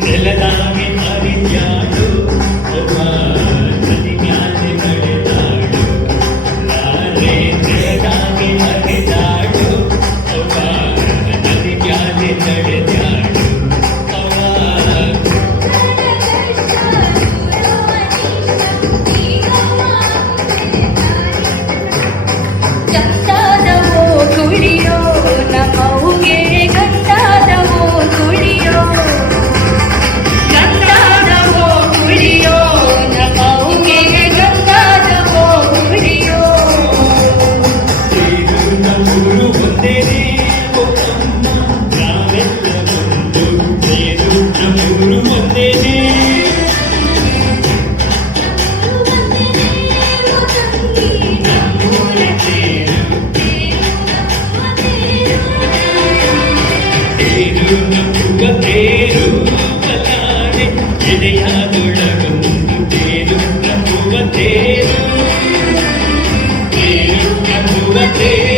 ನೆಲದಾಗೆ ಹರಿದ್ಯಾಡು ಒಬ್ಬ ನದಿ ಮ್ಯಾಲೆ ನಡೆದಾಡು ನಾರೇ ನೆಲದಾಗೆ ಹರಿದಾಡು ಒಬ್ಬ ನದಿ ಮ್ಯಾಲೆ ನಡೆದಾಡು ಅವ ಗಂಧಾದವೋ ಕುಡಿಯೋ ನಮ್ಮವ್ಗೆ ಗಂಧಾದವೋ ಕುಡಿಯೋ ಗಂಧಾದವೋ ಕುಡಿಯೋ ನಮ್ಮವ್ಗೆ ಗಂಧಾದವೋ ಕುಡಿಯೋ ತೇರು ನಮ್ಮೂರು ಒಂದೇನೆ ಒಬ್ಬಮ್ಮ ನಾವೆಲ್ಲ ಒಂದು ತೇರು ನಮ್ಮೂರು ಒಂದೇನೆ ನಮ್ಮೂರ ತೇರು ತೇರು ನಮ್ಮುಗ ತೇರು ಬಲಾಡೆ ಎದೆಯಾದೊಳಗೊಂದು ತೇರು ನಮ್ಮುಗ ತೇರು ತೇರು ನಮ್ಮುಗ ತೇರು